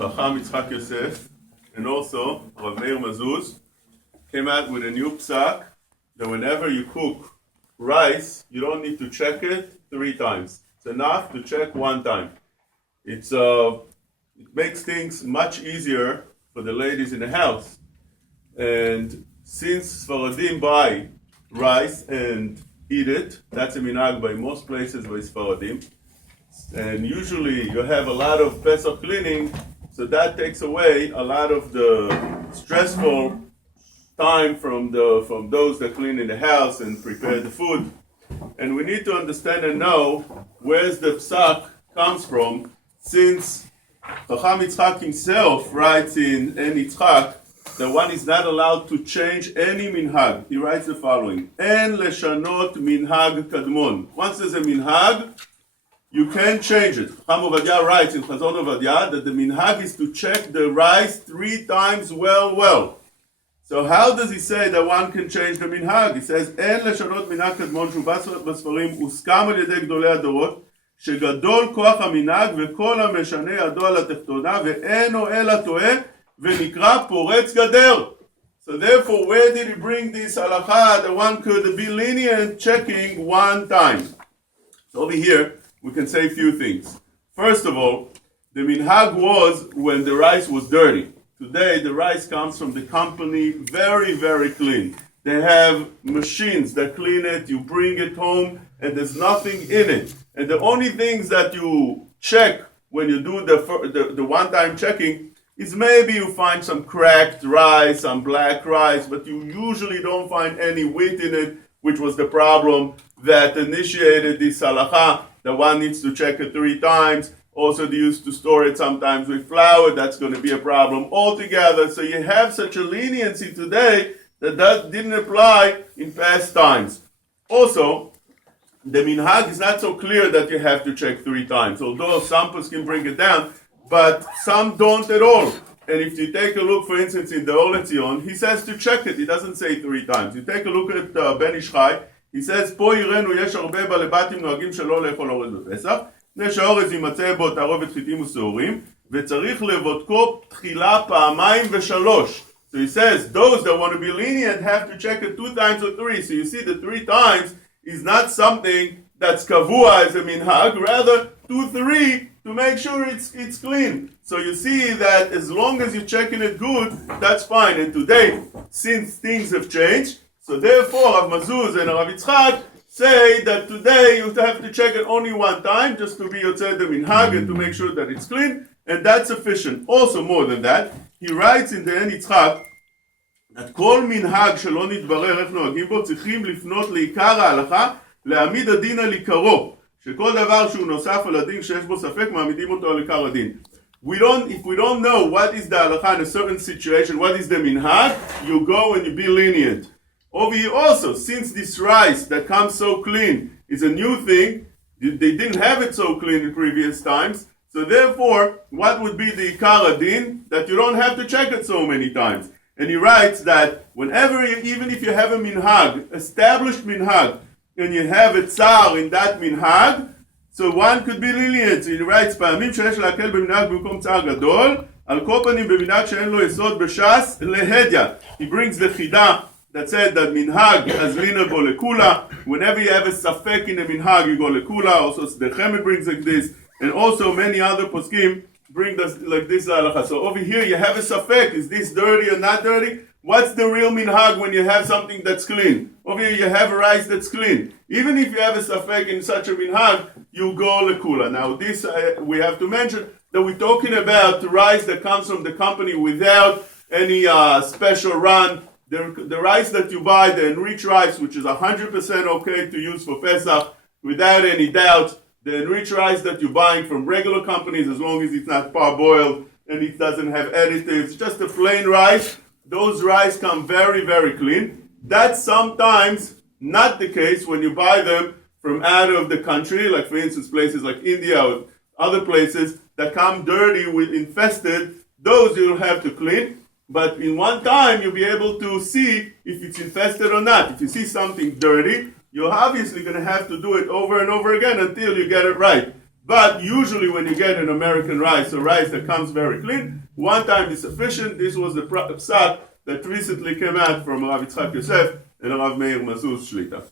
Chacham Yitzchak Yosef and also Rav Meir Mazuz came out with a new psak that whenever you cook rice, you don't need to check it 3 times. It's enough to check 1 time. It makes things much easier for the ladies in the house. And since Sfaradim buy rice and eat it, that's a minhag by most places by Sfaradim. And usually you have a lot of Pesach cleaning, so that takes away a lot of the stressful time from those that clean in the house and prepare the food. And we need to understand and know where the psak comes from, since Chacham Yitzchak himself writes in En Yitzchak that one is not allowed to change any minhag. He writes the following: En leshanot minhag kadmon. Once there's a minhag, you can't change it. Chacham Ovadia writes in Chazon Ovadia that the minhag is to check the rice 3 times well. So how does he say that one can change the minhag? He says, En leshanot minhag kadmon שהוא בספרים הוסכם על ידי גדולי הדורות שגדול כוח המנהג וכל המשנה ידו על התחתונה ואינו אלא טועה ונקרא פורץ גדר. So therefore, where did he bring this halakha that one could be lenient checking 1 time? So over here, we can say a few things. First of all, the minhag was when the rice was dirty. Today, the rice comes from the company very, very clean. They have machines that clean it, you bring it home, and there's nothing in it. And the only things that you check when you do the one-time checking is maybe you find some cracked rice, some black rice, but you usually don't find any wheat in it, which was the problem that initiated this halakha, that one needs to check it 3 times. Also, they used to store it sometimes with flour. That's going to be a problem altogether. So you have such a leniency today that didn't apply in past times. Also, the minhag is not so clear that you have to check 3 times, although some can bring it down, but some don't at all. And if you take a look, for instance, in the Ole Tzion, he says to check it. He doesn't say 3 times. You take a look at Ben Ish Chai. He says, פה יראנו יש הרבה בעלי בתים נוהגים שלא לאכול אורז בפסח, מפני שהאורז יימצא בו תערובת חיטים ושעורים, וצריך לבודקו תחילה 2 ו3. So he says, those that want to be lenient have to check it 2 times or 3. So you see the 3 times is not something that's kavua as a minhag, rather 2, 3 to make sure it's clean. So you see that as long as you're checking it good, that's fine. And today, since things have changed, so therefore Rav Mazuz and Rav Yitzchak say that today you have to check it only 1 time, just to be yotzei the minhag and to make sure that it's clean, and that's sufficient. Also more than that, he writes in the En Yitzchak that כל מנהג שלא נתברר איך נוהגים בו צריכים לפנות לעיקר ההלכה להעמיד הדין על עיקרו, שכל דבר שהוא נוסף על הדין שיש בו ספק מעמידים אותו על עיקר הדין. If we don't know what is the halakha in a certain situation, what is the minhag, you go and you be lenient. Over here also, since this rice that comes so clean is a new thing, they didn't have it so clean in previous times, so therefore, what would be the ikar adin? That you don't have to check it so many times. And he writes that whenever, even if you have a minhag, established minhag, and you have a tsar in that minhag, so one could be lenient. So he writes, פעמים שיש להקל במנהג במקום צער גדול, על כל פנים במנהג שאין לו יסוד בש"ס להדיא. He brings the chida that said that minhag as lina go lekula. Whenever you have a safek in a minhag, you go lekula. Also, the Chemet brings like this, and also many other poskim bring this like this halakha. So over here you have a safek. Is this dirty or not dirty? What's the real minhag when you have something that's clean? Over here you have a rice that's clean. Even if you have a safek in such a minhag, you go lekula. Now this we have to mention that we're talking about the rice that comes from the company without any special run. The rice that you buy, the enriched rice, which is 100% okay to use for Pesach, without any doubt. The enriched rice that you're buying from regular companies, as long as it's not parboiled and it doesn't have additives, just a plain rice, those rice come very, very clean. That's sometimes not the case when you buy them from out of the country, like for instance places like India or other places that come dirty with infested. Those you'll have to clean. But in 1 time, you'll be able to see if it's infested or not. If you see something dirty, you're obviously going to have to do it over and over again until you get it right. But usually when you get an American rice, a rice that comes very clean, one time is sufficient. This was the psak that recently came out from Rav Yitzchak Yosef and Rav Meir Mazuz Shlita.